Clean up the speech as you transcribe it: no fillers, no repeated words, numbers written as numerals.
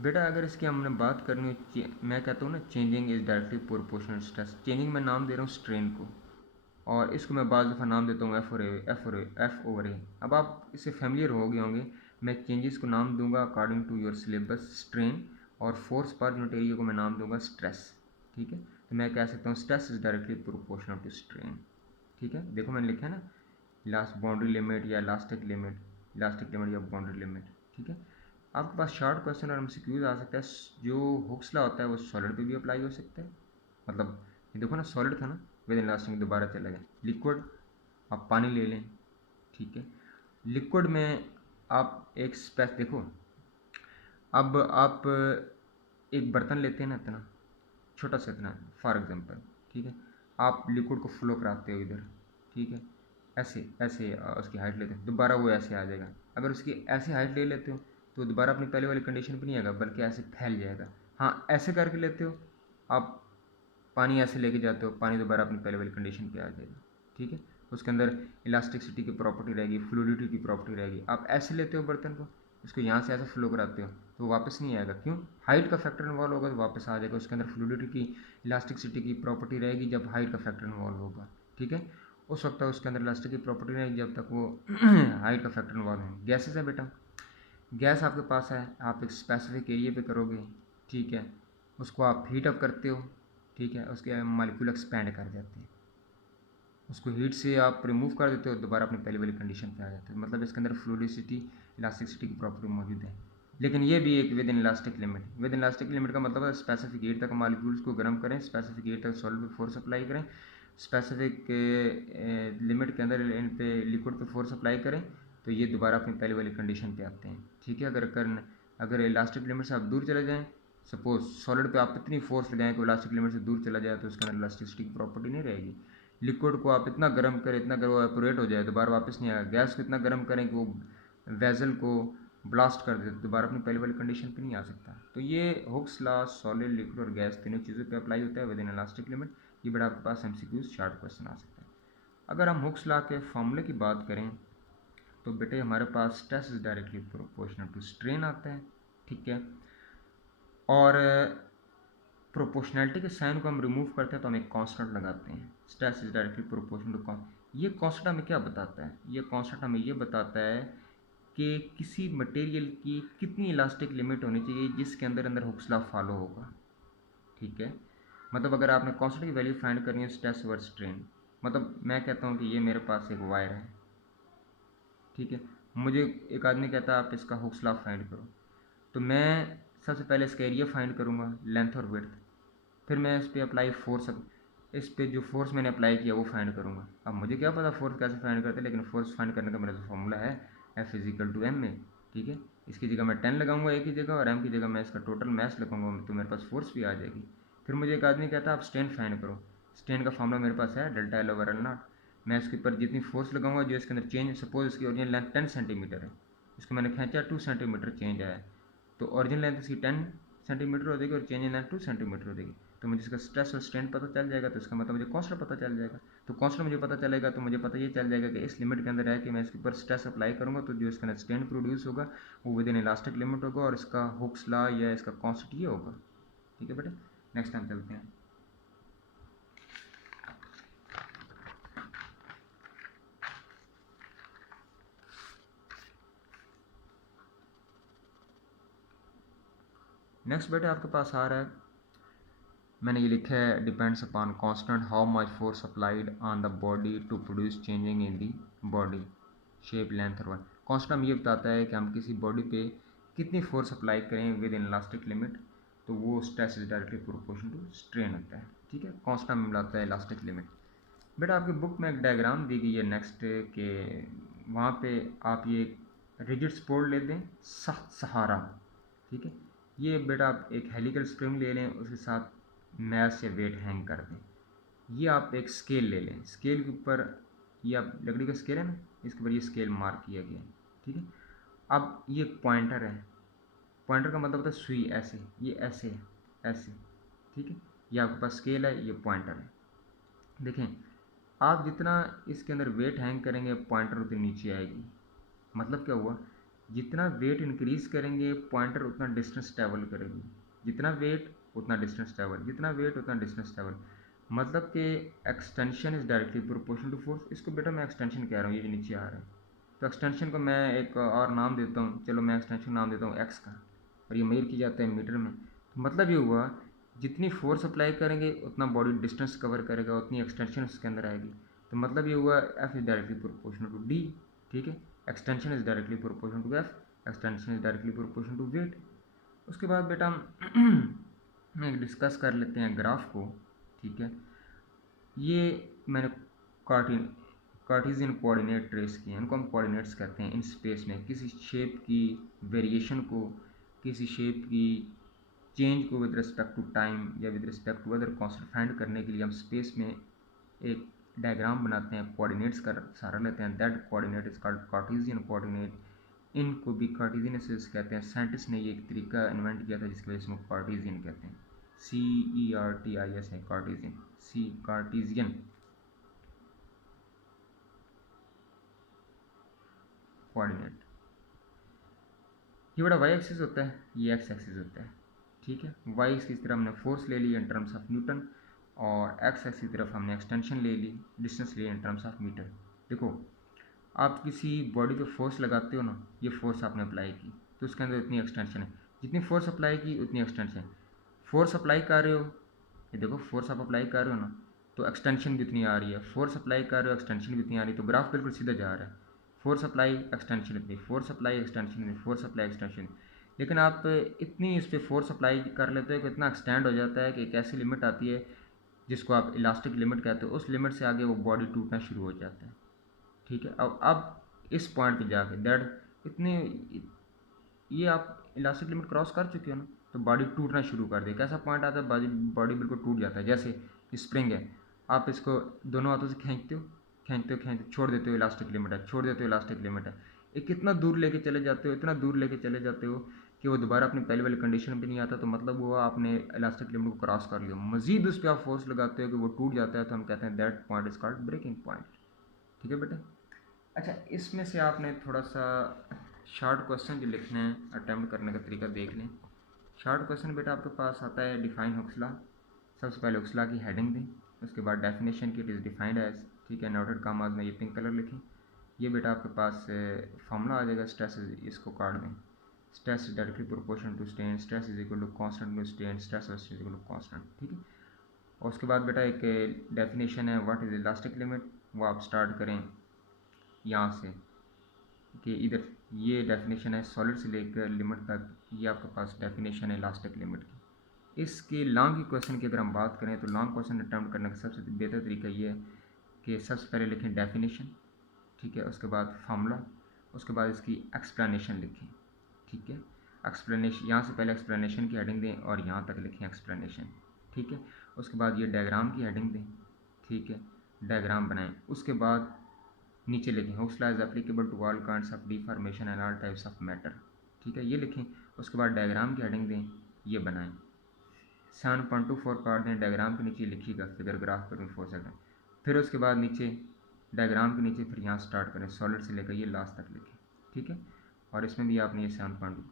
बेटा अगर इसकी हमने बात करनी हो, मैं कहता हूँ ना changing is directly proportional stress. Changing में नाम दे रहा हूँ स्ट्रेन को, और इसको मैं बाज़ दफ़ा नाम देता हूँ एफ ओवर ए। अब आप इससे फैमिलियर हो गए होंगे। मैं चेंजेस को नाम दूंगा according to your syllabus strain, और फोर्स पर यूनिट एरिया को मैं नाम दूंगा स्ट्रेस। ठीक है, तो मैं कह सकता हूँ stress is directly proportional to strain. ठीक है, देखो मैंने लिखा है ना, लास्ट बाउंड्री लिमिट या इलास्टिक लिमिट, या बाउंड्री लिमिट। ठीक है, आपके पास शॉर्ट क्वेश्चन और एमसीक्यूज आ सकता है। जो हुक्स लॉ होता है वो सॉलिड पे भी अप्लाई हो सकता है। मतलब ये देखो ना, सॉलिड था ना, विद इन लास्टिंग दोबारा चला गया। लिक्विड, आप पानी ले लें। ठीक है, लिक्विड में आप एक स्पेस देखो, अब आप एक बर्तन लेते हैं ना, इतना छोटा सा, इतना फॉर एग्जांपल। ठीक है, आप लिक्विड को फ्लो कराते हो इधर। ठीक है, ऐसे ऐसे उसकी हाइट लेते हैं, दोबारा वो ऐसे आ जाएगा। अगर उसकी ऐसे हाइट ले लेते हो तो दोबारा अपनी पहले वाली कंडीशन पर नहीं आएगा, बल्कि ऐसे फैल जाएगा। हाँ, ऐसे करके लेते हो आप, पानी ऐसे लेके जाते हो, पानी दोबारा अपनी पहले वाली कंडीशन पे आ जाएगा। ठीक है, उसके अंदर इलास्टिसिटी की प्रॉपर्टी रहेगी, फ्लूइडिटी की प्रॉपर्टी रहेगी। आप ऐसे लेते हो बर्तन को, इसको यहाँ से ऐसे फ्लो कराते हो तो वापस नहीं आएगा। क्यों? हाइट का फैक्टर इन्वॉल्व होगा तो वापस आ जाएगा। उसके अंदर फ्लूइडिटी की, इलास्टिसिटी की प्रॉपर्टी रहेगी जब हाइट का फैक्टर इन्वॉल्व होगा। ठीक है, उस वक्त तक उसके अंदर इलास्टिक की प्रॉपर्टी रहेगी जब तक वो हाइट का फैक्टर इन्वॉल्व है। गैसेज है बेटा, गैस आपके पास है, आप एक स्पेसिफिक एरिया पे करोगे। ठीक है, उसको आप हीट अप करते हो। ठीक है, उसके मालिक्यूल एक्सपैंड कर जाते हैं, उसको हीट से आप रिमूव कर देते हो, दोबारा अपनी पहले वाली कंडीशन पे आ जाते हैं। मतलब इसके अंदर फ्लूइडिसिटी, इलास्टिसिटी की प्रॉपर्टी मौजूद है। लेकिन ये भी एक with in elastic limit. With in elastic limit का मतलब है स्पेसिफिक हीट तक मालिक्यूल्स को गर्म करें, स्पेसिफिक हीट तक सॉलिड पे फोर्स अप्लाई करें, स्पेसिफिक लिमिट के अंदर इन पे लिक्विड पे फोर्स अप्लाई करें, तो ये दोबारा अपनी पहले वाली कंडीशन पे आते हैं। ठीक है, अगर इलास्टिक लिमिट से आप दूर चले जाएँ, सपोज सॉलिड पे आप इतनी फोर्स लगाएं कि इलास्टिक लिमिट से दूर चला जाए, तो उसके अंदर इलास्टिसिटी की प्रॉपर्टी नहीं रहेगी। लिक्विड को आप इतना गर्म करें, इतना गर्म वो एपोरेट हो जाए, दोबारा वापस नहीं आएगा। गैस को इतना गर्म करें कि वो वेजल को ब्लास्ट कर दे, दोबारा अपनी पहले वाली कंडीशन पे नहीं आ सकता। तो ये हुक्स लॉ सॉलिड, लिक्विड और गैस तीनों चीज़ों पे अप्लाई होता है विद इन इलास्टिक लिमिट। ये बड़ा आपके पास एमसीक्यूज शॉर्ट क्वेश्चन आ सकता है। अगर हम हुक्स लॉ के फॉर्मूले की बात करें तो बेटे हमारे पास stress is directly proportional to strain आता है। ठीक है, और प्रोपोर्शनैलिटी के साइन को हम रिमूव करते हैं तो हम एक कांस्टेंट लगाते हैं, stress is directly proportional to constant. ये कांस्टेंट हमें क्या बताता है? ये कांस्टेंट हमें ये बताता है कि किसी मटेरियल की कितनी इलास्टिक लिमिट होनी चाहिए जिसके अंदर अंदर हुक्स लॉ फॉलो होगा। ठीक है, मतलब अगर आपने कांस्टेंट की वैल्यू फाइंड करनी है स्ट्रेस ओवर स्ट्रेन, मतलब मैं कहता हूँ कि ये मेरे पास एक वायर है। ठीक है, मुझे एक आदमी कहता है आप इसका हुक्स लॉ फाइंड करो, तो मैं सबसे पहले इसका एरिया फाइंड करूँगा, लेंथ और विड्थ। फिर मैं इस पर अप्लाई फोर्स, इस पे जो फोर्स मैंने अप्लाई किया वो फाइंड करूँगा। अब मुझे क्या पता फोर्स कैसे फाइंड करते हैं, लेकिन फोर्स फाइंड करने का मेरा जो फॉर्मूला है एफ इजिकल टू एम में। ठीक है, इसकी जगह मैं 10 लगाऊंगा एक ही जगह, और एम की जगह मैं इसका टोटल मैस लगाऊंगा, तो मेरे पास फोर्स भी आ जाएगी। फिर मुझे एक आदमी कहता है आप स्ट्रेन फाइंड करो। स्ट्रेन का फॉर्मूला मेरे पास है delta L over L not. मैं इसके ऊपर जितनी फोर्स लगाऊंगा जो इसके अंदर चेंज, सपोज इसकी ओरिजिनल लेंथ 10 सेंटीमीटर है, इसको मैंने खींचा 2 सेंटीमीटर चेंज आया, तो ओरिजिनल लेंथ इसकी 10 सेंटीमीटर हो जाएगी और चेंज इन लेंथ 2 सेंटीमीटर हो जाएगी। तो मुझे इसका स्ट्रेस और स्ट्रेन पता चल जाएगा, तो इसका मतलब मुझे कांस्टेंट पता चल जाएगा। तो कांस्टेंट मुझे पता चलेगा तो मुझे पता ये चल जाएगा कि इस लिमिट के अंदर है कि मैं इसके ऊपर स्ट्रेस अप्लाई करूँगा तो जो इसके अंदर स्ट्रेन प्रोड्यूस होगा वो विद इन इलास्टिक लिमिट होगा, और इसका हुक्स लॉ या इसका कांस्टेंट ये होगा। ठीक है बेटे, नेक्स्ट टाइम चलते हैं। नेक्स्ट बेटे आपके पास आ रहा है, मैंने ये लिखा है depends upon constant how much force applied on the body to produce changing in the body shape length और वन। कांस्टेंट हम ये बताता है कि हम किसी बॉडी पे कितनी फोर्स अप्लाई करें विद इन इलास्टिक लिमिट, तो वो stress is directly proportional to strain होता है। ठीक है, कांस्टेंट में मिलाता है इलास्टिक लिमिट। बेटा आपकी बुक में एक डायग्राम दी गई है नेक्स्ट के, वहाँ पे आप ये रिजिड सपोर्ट ले दें, सहारा। ठीक है, ये बेटा आप एक हेलिकल स्प्रिंग ले लें, उसके साथ मैस या वेट हैंग कर दें। ये आप एक स्केल ले लें, स्केल के ऊपर, ये आप लकड़ी का स्केल है ना, इसके ऊपर ये स्केल मार्क किया गया है। ठीक है, अब ये पॉइंटर है, पॉइंटर का मतलब होता है सुई, ऐसे ये ऐसे है, ऐसे। ठीक है, ये आपके पास स्केल है, ये पॉइंटर है। देखें, आप जितना इसके अंदर वेट हैंग करेंगे पॉइंटर उतनी नीचे आएगी। मतलब क्या हुआ, जितना वेट इंक्रीज करेंगे पॉइंटर उतना डिस्टेंस ट्रैवल करेगी, जितना वेट उतना डिस्टेंस ट्रैवल, जितना वेट उतना डिस्टेंस ट्रैवल। मतलब कि extension is directly proportional to force. इसको बेटा मैं एक्सटेंशन कह रहा हूँ, ये जो नीचे आ रहा है। तो एक्सटेंशन को मैं एक और नाम देता हूँ, चलो मैं एक्सटेंशन नाम देता हूँ एक्स का, और ये मेजर की जाता है मीटर में। तो मतलब ये हुआ जितनी फोर्स अप्लाई करेंगे उतना बॉडी डिस्टेंस कवर करेगा, उतनी एक्सटेंशन उसके अंदर आएगी। तो मतलब ये हुआ F is directly proportional to D. ठीक है, extension is directly proportional to F, extension is directly proportional to weight. उसके बाद बेटा हम डिस्कस कर लेते हैं ग्राफ को। ठीक है, ये मैंने कार्टेशियन कोऑर्डिनेट ट्रेस किए हैं, इनको हम कोऑर्डिनेट्स कहते हैं। इन स्पेस में किसी शेप की वेरिएशन को, किसी शेप की चेंज को विद रिस्पेक्ट टू टाइम या with respect to other constant find करने के लिए हम स्पेस में एक डायग्राम बनाते हैं, कोऑर्डिनेट्स का सहारा लेते हैं। That coordinate is called Cartesian coordinate. इनको भी कार्टेशियन एसिस कहते हैं। साइंटिस्ट ने ये एक तरीका इन्वेंट किया था जिसकी वजह से इसको कार्टेशियन कहते हैं। CERTIS है कार्टेशियन, सी कार्टेशियन कोऑर्डिनेट। ये बड़ा वाई एक्सिस होता है, ये एक्स एक्सिस होता है। ठीक है, वाई एक्सिस की तरफ हमने फोर्स ले ली इन टर्म्स ऑफ न्यूटन, और एक्स एक्सिस की तरफ हमने एक्सटेंशन ले ली, डिस्टेंस ले इन टर्म्स ऑफ मीटर। देखो, आप किसी बॉडी पे फोर्स लगाते हो ना, ये फोर्स आपने अप्लाई की तो उसके अंदर इतनी एक्सटेंशन है, जितनी फोर्स अप्लाई की उतनी एक्सटेंशन। फोर्स अप्लाई कर रहे हो, ये देखो फोर्स आप अप्लाई कर रहे हो ना, तो एक्सटेंशन भी उतनी आ रही है। फोर्स अप्लाई कर रहे हो, एक्सटेंशन भी उतनी आ रही है, तो ग्राफ बिल्कुल सीधा जा रहा है। फोर्स अप्लाई एक्सटेंशन इतनी, फोर्स अप्लाई एक्सटेंशन इतनी, फोर्स अप्लाई एक्सटेंशन। लेकिन आप इतनी इस पर फोर्स अप्लाई कर लेते हो कि इतना एक्सटेंड हो जाता है कि एक ऐसी लिमिट आती है जिसको आप इलास्टिक लिमिट कहते हो, उस लिमिट से आगे वो बॉडी टूटना शुरू हो जाता है। ठीक है, अब इस पॉइंट पे जाके दैट इतने, ये आप इलास्टिक लिमिट क्रॉस कर चुके हो ना, तो बॉडी टूटना शुरू कर दे। कैसा पॉइंट आता है, बॉडी बिल्कुल टूट जाता है। जैसे स्प्रिंग है, आप इसको दोनों हाथों से खींचते हो, छोड़ देते हो, इलास्टिक लिमिट है, छोड़ देते हो, इलास्टिक लिमिट है। ये कितना दूर लेके चले जाते हो, इतना दूर लेके चले जाते हो कि वो दोबारा अपनी पहले वाली कंडीशन पे नहीं आता। तो मतलब वो आपने इलास्टिक लिमिट को क्रॉस कर लिया, मजीद उस पर आप फोर्स लगाते हो कि वो टूट जाता है, तो हम कहते हैं that point is called breaking point. ठीक है बेटा। अच्छा, इसमें से आपने थोड़ा सा शॉर्ट क्वेश्चन जो लिखने हैं, अटैम्प्ट करने का तरीका देख लें। शॉर्ट क्वेश्चन बेटा आपके पास आता है डिफाइन हुक्स लॉ। सबसे पहले हुक्स लॉ की हेडिंग दें, उसके बाद डेफिनेशन की, इट इज़ डिफाइंड एज। ठीक है, नोटेड कामाज में ये पिंक कलर लिखें। ये बेटा आपके पास फार्मूला आ जाएगा स्ट्रेस, इसको काट दें। Stress is directly proportional to strain, stress is equal to constant to strain, stress is equal to constant. ठीक है, और उसके बाद बेटा एक डेफिनेशन है व्हाट इज इलास्टिक लिमिट, वो आप स्टार्ट करें यहाँ से कि इधर ये डेफिनेशन है सॉलिड से लेकर लिमिट तक, ये आपके पास डेफिनेशन है इलास्टिक लिमिट की। इसके लॉन्ग की क्वेश्चन की अगर हम बात करें तो लॉन्ग क्वेश्चन अटैम्प्ट करने का सबसे बेहतर तरीका ये है कि सबसे पहले लिखें डेफिनेशन। ठीक है, उसके बाद फार्मूला, उसके बाद इसकी एक्सप्लेनेशन लिखें। ठीक है, एक्सप्लेनेशन यहाँ से पहले एक्सप्लेनेशन की हेडिंग दें और यहाँ तक लिखें एक्सप्लेनेशन। ठीक है, उसके बाद ये डायग्राम की हेडिंग दें। ठीक है, डायग्राम बनाएं। उसके बाद नीचे लिखें Hooke's law is applicable to all kinds of deformation and all types of matter. ठीक है, ये लिखें। उसके बाद डायग्राम की हेडिंग दें, ये बनाएं। 7.24 काट दें, डायग्राम के नीचे लिखिएगा फिगर ग्राफ पर 4 सेकेंड। फिर उसके बाद नीचे डायग्राम के नीचे फिर यहाँ स्टार्ट करें, सॉलिड से लेकर ये लास्ट तक लिखें। ठीक है, और इसमें भी आपने ये 7.2